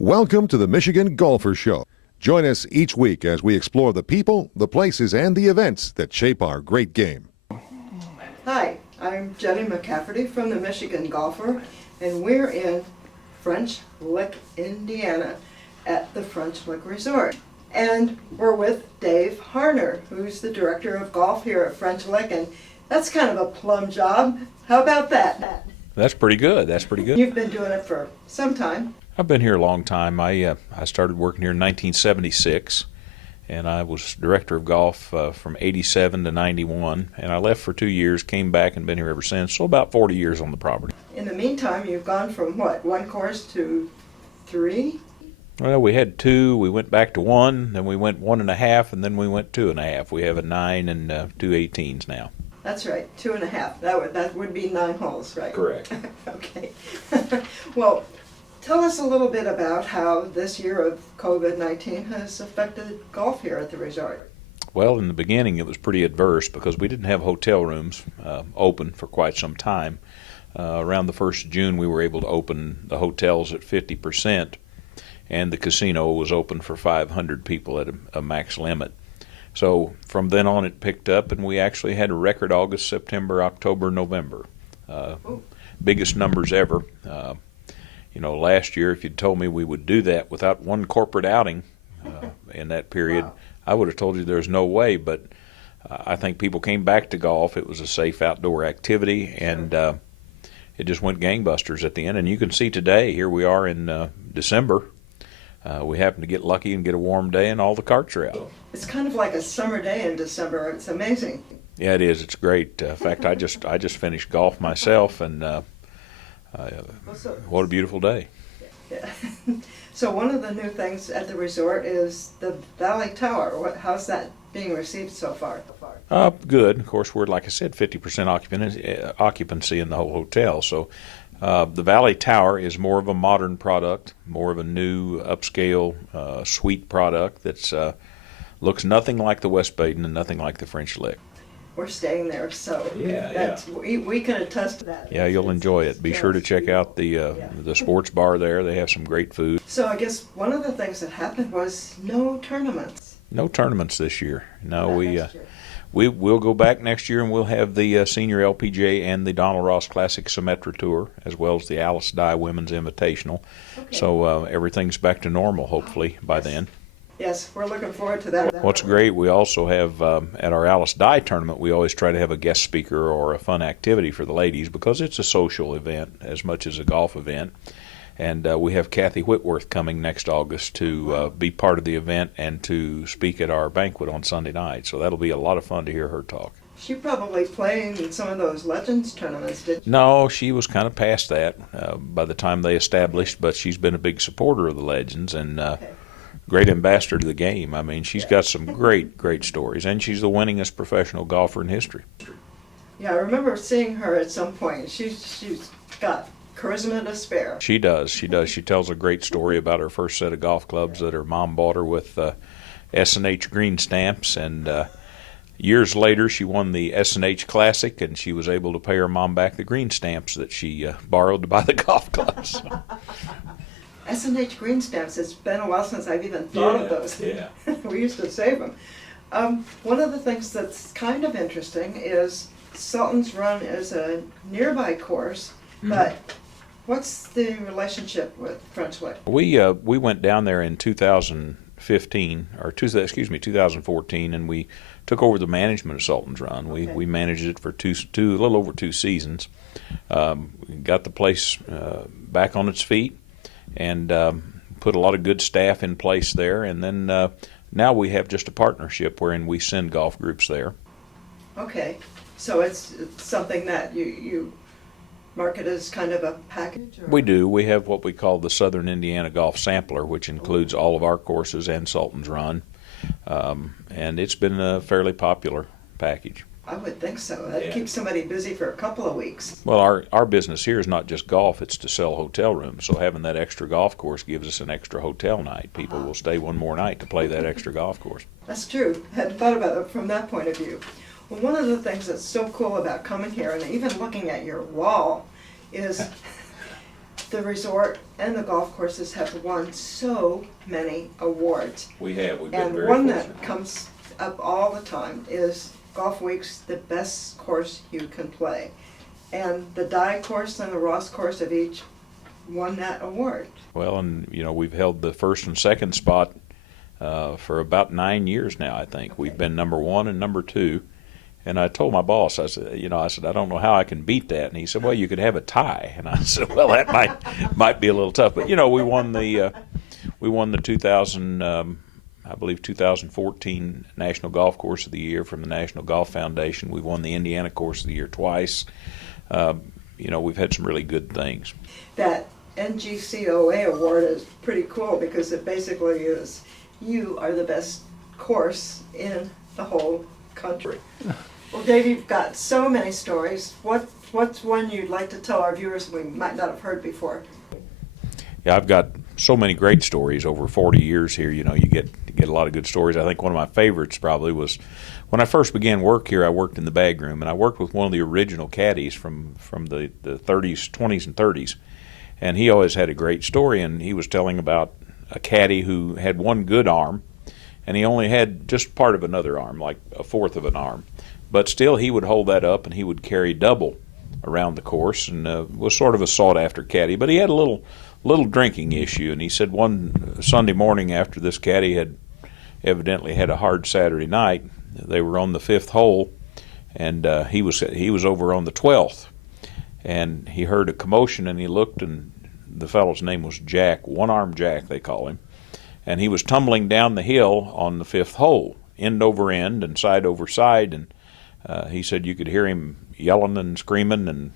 Welcome to the Michigan Golfer Show. Join us each week as we explore the people, the places, and the events that shape our great game. Hi, I'm Jennie McCafferty from the Michigan Golfer, and we're in French Lick, Indiana at the French Lick Resort. And we're with Dave Harner, who's the director of golf here at French Lick, and that's kind of a plum job. How about that? That's pretty good. That's pretty good. You've been doing it for some time. I've been here a long time. I started working here in 1976, and I was director of golf from 87 to 91, and I left for 2 years, came back, and been here ever since, so about 40 years on the property. In the meantime, you've gone from what, one course to three? Well, we had two, we went back to one, then we went 1.5, and then we went 2.5. We have a 9 and two 18s now. That's right, 2.5. That would be 9 holes, right? Correct. Okay. Well, tell us a little bit about how this year of COVID-19 has affected golf here at the resort. Well, in the beginning it was pretty adverse because we didn't have hotel rooms open for quite some time. Around the 1st of June we were able to open the hotels at 50%, and the casino was open for 500 people at a max limit. So from then on it picked up, and we actually had a record August, September, October, November. Biggest numbers ever. Last year, if you'd told me we would do that without one corporate outing in that period, wow, I would have told you there's no way. But I think people came back to golf. It was a safe outdoor activity, and it just went gangbusters at the end. And you can see today, here we are in December. We happen to get lucky and get a warm day, and all the carts are out. It's kind of like a summer day in December. It's amazing. Yeah, it is. It's great. In fact, I just finished golf myself, and what a beautiful day. Yeah. So one of the new things at the resort is the Valley Tower. How's that being received so far? Good. Of course, we're, like I said, 50% occupancy in the whole hotel. So the Valley Tower is more of a modern product, more of a new upscale suite product that's looks nothing like the West Baden and nothing like the French Lick. We're staying there, so we can attest to that. Yeah, you'll enjoy it. Be sure to check out the sports bar there. They have some great food. So I guess one of the things that happened was no tournaments. No tournaments this year. No, we'll go back next year, and we'll have the Senior LPGA and the Donald Ross Classic Symetra Tour, as well as the Alice Dye Women's Invitational. Okay. So everything's back to normal, hopefully, by then. Yes, we're looking forward to that. What's great, we also have, at our Alice Dye tournament, we always try to have a guest speaker or a fun activity for the ladies because it's a social event as much as a golf event. And we have Kathy Whitworth coming next August to be part of the event and to speak at our banquet on Sunday night. So that'll be a lot of fun to hear her talk. She probably played in some of those Legends tournaments, did she? No, she was kind of past that by the time they established, but she's been a big supporter of the Legends and great ambassador to the game. I mean, she's got some great stories, and she's the winningest professional golfer in history. Yeah, I remember seeing her at some point. She's got charisma to spare. She does. She tells a great story about her first set of golf clubs that her mom bought her with S&H green stamps, and years later she won the S&H Classic, and she was able to pay her mom back the green stamps that she borrowed to buy the golf clubs. S&H green stamps, it's been a while since I've even thought of those. Yeah. We used to save them. One of the things that's kind of interesting is Sultan's Run is a nearby course, but what's the relationship with French Lick? We went down there in 2014, and we took over the management of Sultan's Run. We managed it for a little over 2 seasons. Got the place back on its feet, and put a lot of good staff in place there. And then now we have just a partnership wherein we send golf groups there. Okay, so it's something that you market as kind of a package? Or? We do. We have what we call the Southern Indiana Golf Sampler, which includes all of our courses and Sultan's Run. And it's been a fairly popular package. I would think so. That'd keep somebody busy for a couple of weeks. Well, our business here is not just golf, it's to sell hotel rooms. So having that extra golf course gives us an extra hotel night. People will stay one more night to play that extra golf course. That's true. I hadn't thought about it from that point of view. Well, one of the things that's so cool about coming here and even looking at your wall is the resort and the golf courses have won so many awards. We have. We've been And very one fortunate. that comes up all the time is Golf Week's the best course you can play. And the Dye course and the Ross course have each won that award. Well, and we've held the first and second spot for about 9 years now. I think we've been number 1 and number 2. And I told my boss, I said, I don't know how I can beat that. And he said, well, you could have a tie. And I said, well, that might be a little tough. But we won the 2014 National Golf Course of the Year from the National Golf Foundation. We won the Indiana Course of the Year twice. We've had some really good things. That NGCOA award is pretty cool because it basically is you are the best course in the whole country. Well, Dave, you've got so many stories. What's one you'd like to tell our viewers we might not have heard before? Yeah, I've got so many great stories over 40 years here. You get a lot of good stories. I think one of my favorites probably was when I first began work here. I worked in the bag room, and I worked with one of the original caddies from the 30s, 20s, and 30s. And he always had a great story, and he was telling about a caddy who had one good arm, and he only had just part of another arm, like a fourth of an arm. But still, he would hold that up, and he would carry double around the course, and was sort of a sought-after caddy. But he had a little drinking issue, and he said one Sunday morning after this caddy had evidently had a hard Saturday night, they were on the 5th hole, and he was over on the 12th, and he heard a commotion, and he looked, and the fellow's name was Jack, One-Arm Jack they call him, and he was tumbling down the hill on the 5th hole, end over end and side over side, and he said you could hear him yelling and screaming, and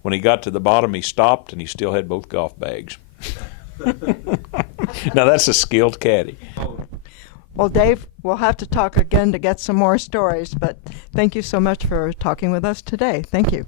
when he got to the bottom, he stopped, and he still had both golf bags. Now that's a skilled caddy. Well, Dave, we'll have to talk again to get some more stories, but thank you so much for talking with us today. Thank you.